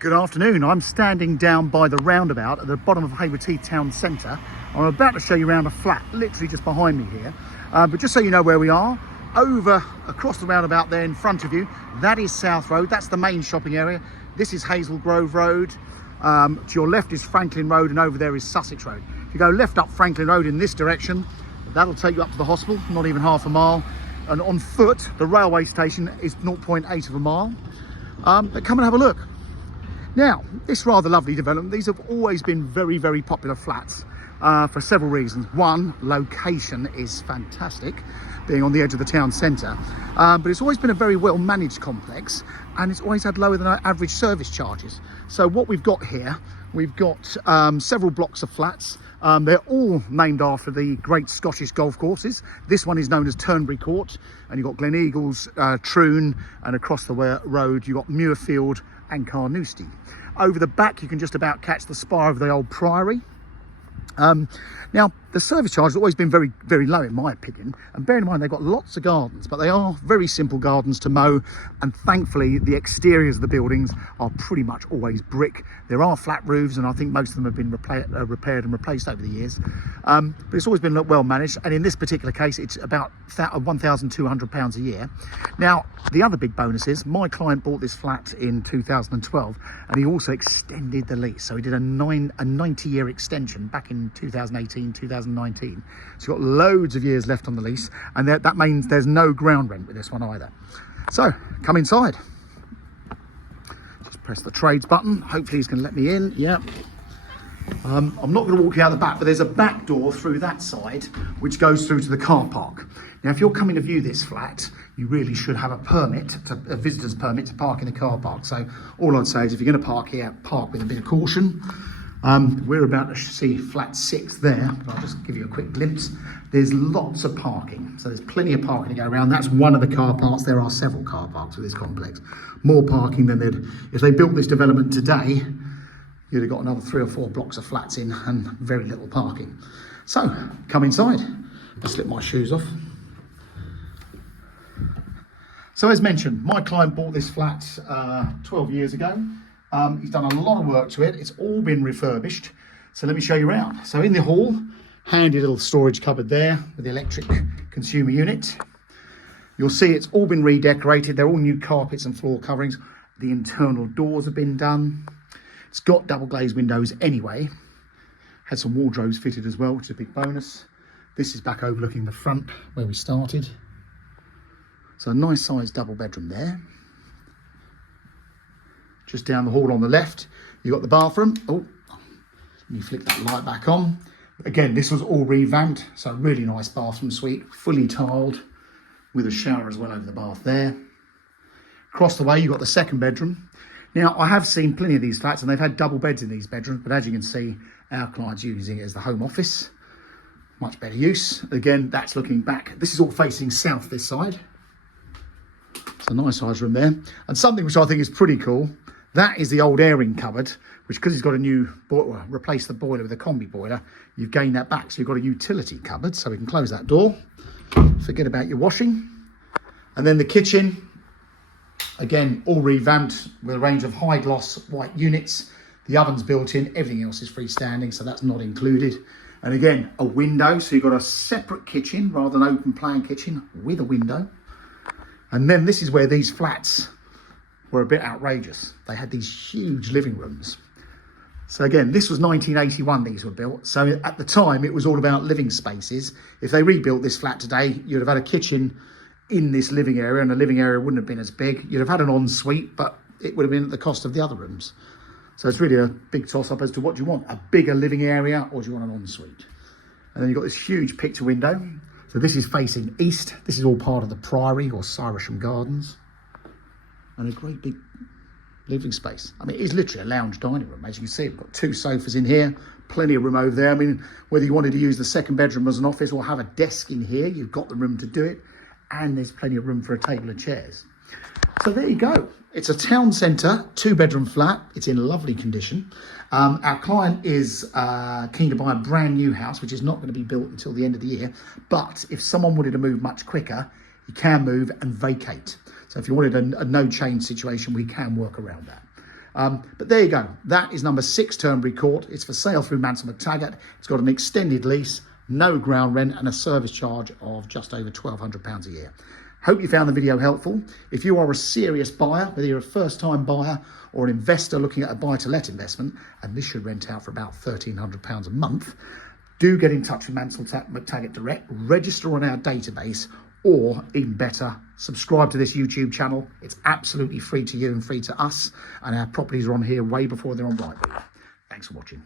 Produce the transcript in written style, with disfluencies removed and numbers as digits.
Good afternoon. I'm standing down by the roundabout at the bottom of Hayward Heath Town Centre. I'm about to show you around a flat literally just behind me here. But just so you know where we are, over across the roundabout there in front of you, that is South Road. That's the main shopping area. This is Hazel Grove Road. To your left is Franklin Road, and over there is Sussex Road. If you go left up Franklin Road in this direction, that'll take you up to the hospital, not even half a mile. And on foot, the railway station is 0.8 of a mile. But come and have a look. Now, this rather lovely development, these have always been very, very popular flats for several reasons. One, location is fantastic, being on the edge of the town centre, but it's always been a very well managed complex, and it's always had lower than average service charges. So what we've got here, we've got several blocks of flats. They're all named after the great Scottish golf courses. This one is known as Turnberry Court, and you've got Glen Eagles, Troon, and across the road you've got Muirfield and Carnoustie. Over the back you can just about catch the spire of the old priory. Now, the service charge has always been very, very low in my opinion, and bear in mind they've got lots of gardens, but they are very simple gardens to mow, and thankfully the exteriors of the buildings are pretty much always brick. There are flat roofs, and I think most of them have been repaired and replaced over the years, but it's always been well managed, and in this particular case it's about £1,200 a year. Now, the other big bonus is my client bought this flat in 2012, and he also extended the lease, so he did a 90-year extension back in 2019, so you've got loads of years left on the lease, and that means there's no ground rent with this one either. So come inside, just press the trades button, hopefully he's going to let me in. Yeah. I'm not going to walk you out the back, but there's a back door through that side which goes through to the car park. Now, if you're coming to view this flat, you really should have a visitor's permit to park in the car park. So all I'd say is if you're going to park here, park with a bit of caution. We're about to see flat 6 there, but I'll just give you a quick glimpse. There's lots of parking, so there's plenty of parking to go around. That's one of the car parks. There are several car parks with this complex. More parking than if they built this development today, you'd have got another 3 or 4 blocks of flats in and very little parking. So come inside. I'll slip my shoes off. So as mentioned, my client bought this flat 12 years ago. He's done a lot of work to it. It's all been refurbished. So let me show you around. So in the hall, handy little storage cupboard there with the electric consumer unit. You'll see it's all been redecorated. They're all new carpets and floor coverings. The internal doors have been done. It's got double glazed windows anyway. Had some wardrobes fitted as well, which is a big bonus. This is back overlooking the front where we started. So a nice sized double bedroom there. Just down the hall on the left, you've got the bathroom. Oh, you flick that light back on. Again, this was all revamped, so really nice bathroom suite, fully tiled, with a shower as well over the bath there. Across the way, you've got the second bedroom. Now, I have seen plenty of these flats, and they've had double beds in these bedrooms, but as you can see, our client's using it as the home office. Much better use. Again, that's looking back. This is all facing south this side. It's a nice size room there. And something which I think is pretty cool, that is the old airing cupboard, which because it's got a new boiler, replace the boiler with a combi boiler, you've gained that back. So you've got a utility cupboard, so we can close that door. Forget about your washing. And then the kitchen, again, all revamped with a range of high gloss white units. The oven's built in, everything else is freestanding, so that's not included. And again, a window, so you've got a separate kitchen rather than open plan kitchen with a window. And then this is where these flats were a bit outrageous. They had these huge living rooms. So again, this was 1981 these were built. So at the time, it was all about living spaces. If they rebuilt this flat today, you'd have had a kitchen in this living area, and the living area wouldn't have been as big. You'd have had an ensuite, but it would have been at the cost of the other rooms. So it's really a big toss-up as to what you want, a bigger living area, or do you want an ensuite? And then you've got this huge picture window. So this is facing east. This is all part of the Priory or Cyresham Gardens. And a great big living space. I mean, it is literally a lounge dining room. As you can see, we've got 2 sofas in here, plenty of room over there. I mean, whether you wanted to use the second bedroom as an office or have a desk in here, you've got the room to do it. And there's plenty of room for a table and chairs. So there you go. It's a town centre, 2-bedroom flat. It's in lovely condition. Our client is keen to buy a brand new house, which is not going to be built until the end of the year. But if someone wanted to move much quicker, you can move and vacate. So if you wanted a no change situation, we can work around that. But there you go. That is number 6 Turnberry Court. It's for sale through Mansell McTaggart. It's got an extended lease, no ground rent, and a service charge of just over £1,200 a year. Hope you found the video helpful. If you are a serious buyer, whether you're a first-time buyer or an investor looking at a buy-to-let investment, and this should rent out for about £1,300 a month, do get in touch with Mansell McTaggart Direct, register on our database, or even better, subscribe to this YouTube channel. It's absolutely free to you and free to us, and our properties are on here way before they're on Rightmove. Thanks for watching.